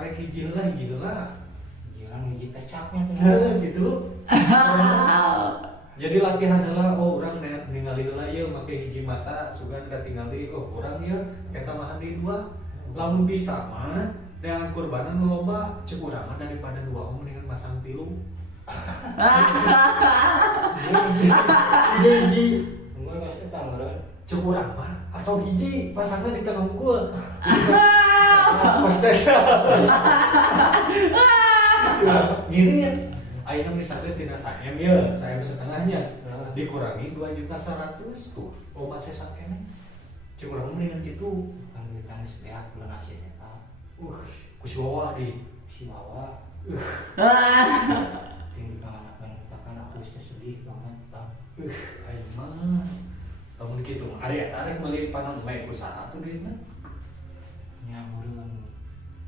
karek hiji heula Jangan hiji pecaknya tuh. gitu. Jadi latihan heula urang ningali heula ieu make hiji mata sugan katingali urang ieu eta mah di dua. Lamun bisa mah dengan kurbanan loba cek urang mah daripada dua mendingan pasang tilu. Hiji Enggak masih tanggaran. cek urang mah atau hiji pasangna di tengah unggul. Pas desa. Gini ya. Ayeuna misalnya tina saem ya, saem setengahnya dikurangi 2.100.000 tuh. Oh masih sakene. Cek urang mendingan gitu. Kan kita lihat bulan hasilnya ta. Kusiwawa di Siwawa. Tinggal anak yang katakan aku sedih banget bang. aing mah lamun kitu mah ari eta rek meuli panon bae ku saha tuh deui mah. Nya urang